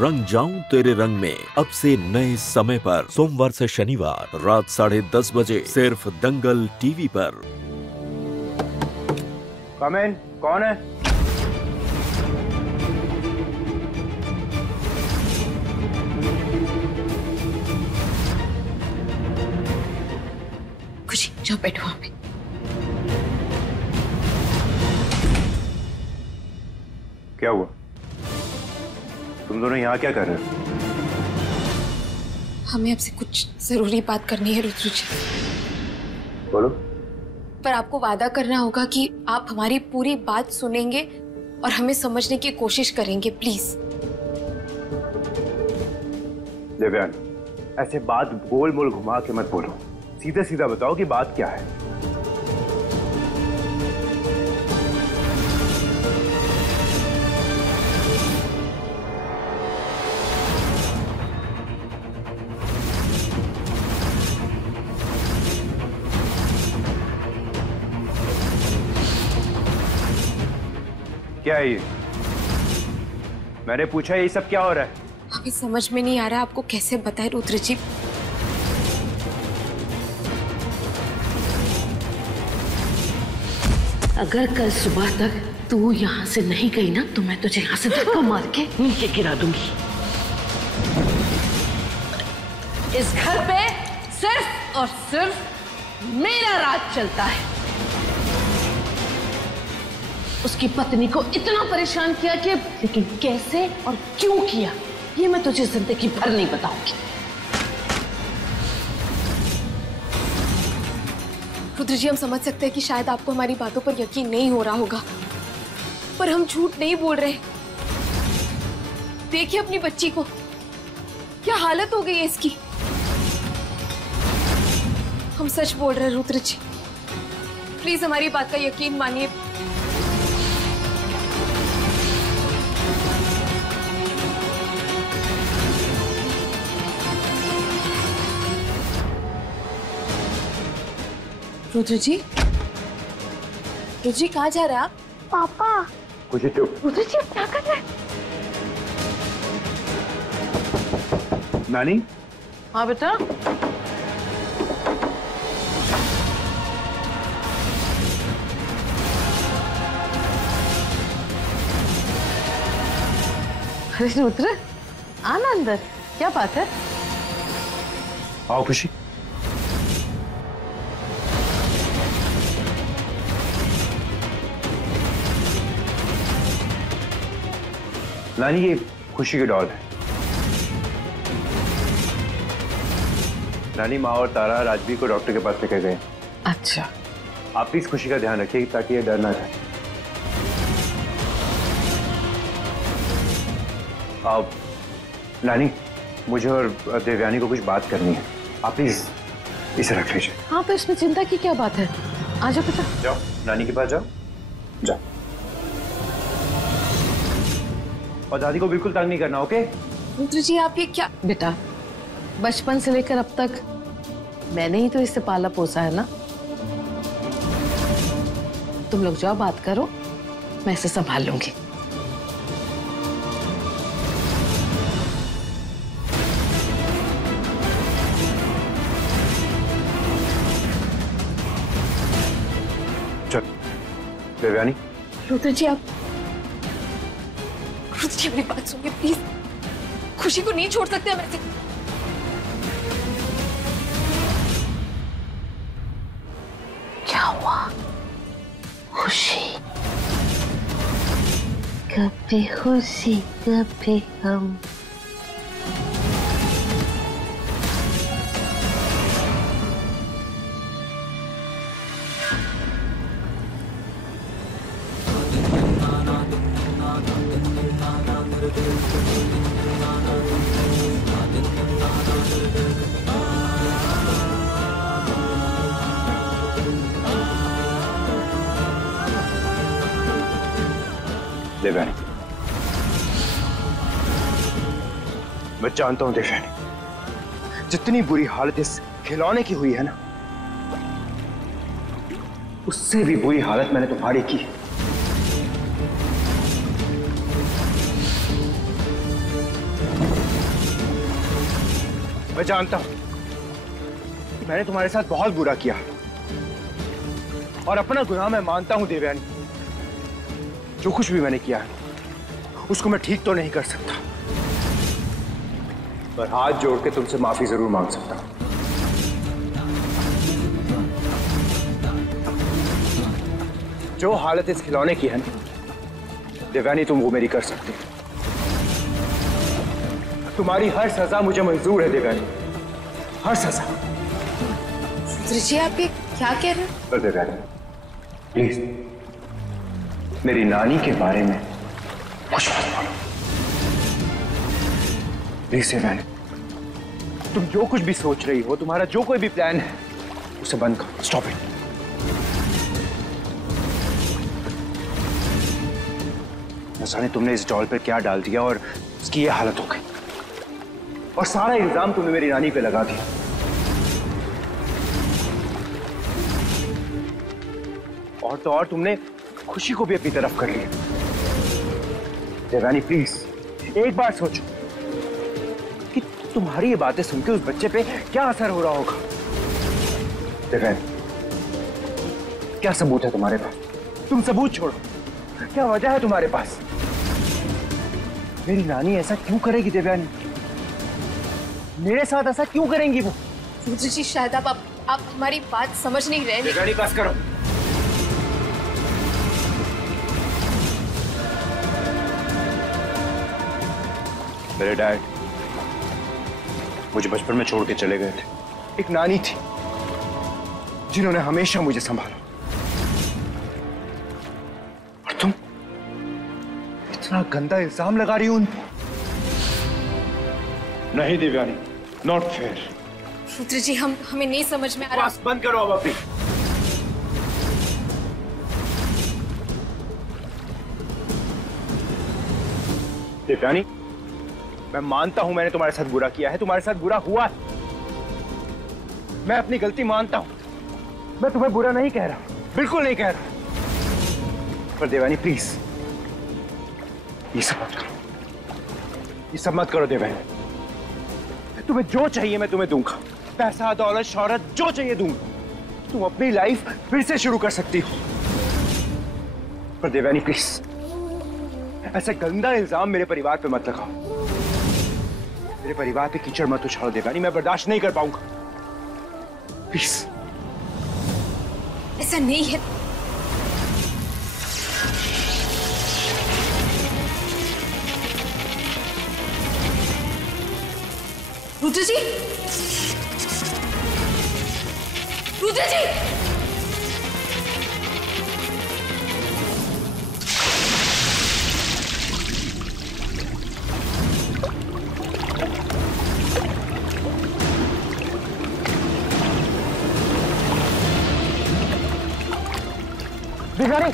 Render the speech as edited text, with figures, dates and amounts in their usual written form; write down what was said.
रंग जाऊं तेरे रंग में अब से नए समय पर सोमवार से शनिवार रात 10:30 बजे सिर्फ दंगल टीवी पर। कम इन, कौन है? खुशी जाओ बैठो वहां पे। क्या हुआ? तुम दोनों यहाँ क्या कर रहे हो? हमें आपसे कुछ जरूरी बात करनी है रुद्र जी। बोलो। पर आपको वादा करना होगा कि आप हमारी पूरी बात सुनेंगे और हमें समझने की कोशिश करेंगे, प्लीज। देवयानी, ऐसे बात गोल मोल घुमा के मत बोलो, सीधा सीधा बताओ कि बात क्या है। क्या है ये? मैंने पूछा ये सब क्या हो रहा है? हमें समझ में नहीं आ रहा आपको कैसे बताएं रुद्र जी। अगर कल सुबह तक तू यहाँ से नहीं गई ना तो मैं तुझे यहाँ से धक्का मार के नीचे गिरा दूंगी। इस घर पे सिर्फ और सिर्फ मेरा राज चलता है। उसकी पत्नी को इतना परेशान किया कि लेकिन कैसे और क्यों किया ये मैं तुझे जिंदगी भर नहीं बताऊंगी। रुद्र जी, हम समझ सकते हैं कि शायद आपको हमारी बातों पर यकीन नहीं हो रहा होगा, पर हम झूठ नहीं बोल रहे। देखिए अपनी बच्ची को, क्या हालत हो गई है इसकी। हम सच बोल रहे हैं रुद्र जी, प्लीज हमारी बात का यकीन मानिए। रुद्र जी, रुद्र जी कहाँ जा रहे हैं आप? पापा। कुछ चुप। रुद्र जी क्या कर रहे हैं? नानी। हाँ बेटा। अरे रुद्र, आना अंदर, क्या बात है? आओ खुशी। नानी, ये खुशी की डॉल है। नानी, माँ और तारा राजवीर को डॉक्टर के पास लेके गए। अच्छा। आप प्लीज खुशी का ध्यान रखिए ताकि ये डर ना जाए। आप नानी, मुझे और देवयानी को कुछ बात करनी है, आप प्लीज इसे रख लीजिए। हाँ तो इसमें चिंता की क्या बात है, आ जाओ बेटा। जाओ नानी के पास जाओ, जाओ। और दादी को बिल्कुल तंग नहीं करना, ओके? रुद्र जी आप ये क्या? बेटा बचपन से लेकर अब तक मैंने ही तो इससे पाला पोसा है ना। तुम लोग जाओ, बात करो, मैं इसे संभाल लूंगी। चल देवयानी। रुद्र जी आप, रुद्र जी मेरी बात सुनिए प्लीज। खुशी को नहीं छोड़ सकते हम ऐसे। क्या हुआ? खुशी, कभी खुशी कभी हम। देवयानी, मैं जानता हूं देवयानी, जितनी बुरी हालत इस खिलौने की हुई है ना, उससे भी बुरी हालत मैंने तुम्हारी की। मैं जानता हूं कि मैंने तुम्हारे साथ बहुत बुरा किया और अपना गुनाह मैं मानता हूं देवयानी। जो कुछ भी मैंने किया है उसको मैं ठीक तो नहीं कर सकता, पर हाथ जोड़ के तुमसे माफी जरूर मांग सकता हूं। जो हालत इस खिलौने की है ना देवयानी, तुम वो मेरी कर सकती हो। तुम्हारी हर सजा मुझे मंजूर है देवयानी, हर सजा। जी आप ये क्या कह रहे हैं? पर देवयानी प्लीज मेरी नानी के बारे में कुछ मत बोलो प्लीज देवयानी। तुम जो कुछ भी सोच रही हो, तुम्हारा जो कोई भी प्लान है, उसे बंद करो। Stop it. न जाने तुमने इस डॉल पर क्या डाल दिया और उसकी ये हालत हो गई, और सारा इल्जाम तुमने मेरी नानी पे लगा दिया। और तो और तुमने खुशी को भी अपनी तरफ कर लिया। देवयानी प्लीज एक बार सोचो कि तुम्हारी ये बातें सुन के उस बच्चे पे क्या असर हो रहा होगा। देवयानी क्या सबूत है तुम्हारे पास? तुम सबूत छोड़ो, क्या वजह है तुम्हारे पास? मेरी नानी ऐसा क्यों करेगी देवयानी? मेरे साथ ऐसा क्यों करेंगी वो? रुद्र जी शायद आप हमारी बात समझ नहीं रहे। देवयानी बस करो। मेरे डैड मुझे बचपन में छोड़ के चले गए थे। एक नानी थी जिन्होंने हमेशा मुझे संभाला, और तुम इतना गंदा इल्जाम लगा रही हो उन पे? नहीं देवयानी, नॉट फेयर। रुद्र जी हमें नहीं समझ में आ रहा। बस बंद करो अब अपनी। देवयानी मैं मानता हूं मैंने तुम्हारे साथ बुरा किया है, तुम्हारे साथ बुरा हुआ है। मैं अपनी गलती मानता हूं, मैं तुम्हें बुरा नहीं कह रहा, बिल्कुल नहीं कह रहा। पर देवयानी प्लीज ये सब मत करो, ये सब मत करो देवयानी। तुम्हें जो चाहिए मैं तुम्हें दूंगा, पैसा दौलत शौहरत जो चाहिए दूंगा। तुम अपनी लाइफ फिर से शुरू कर सकती हो। पर देवयानी प्लीज ऐसा गंदा इल्जाम मेरे परिवार पे मत लगाओ। मेरे परिवार पे कीचड़ मत उछालो देवयानी, मैं बर्दाश्त नहीं कर पाऊंगा। प्लीज। ऐसा नहीं है। रुद्र जी, रुद्र जी, देवयानी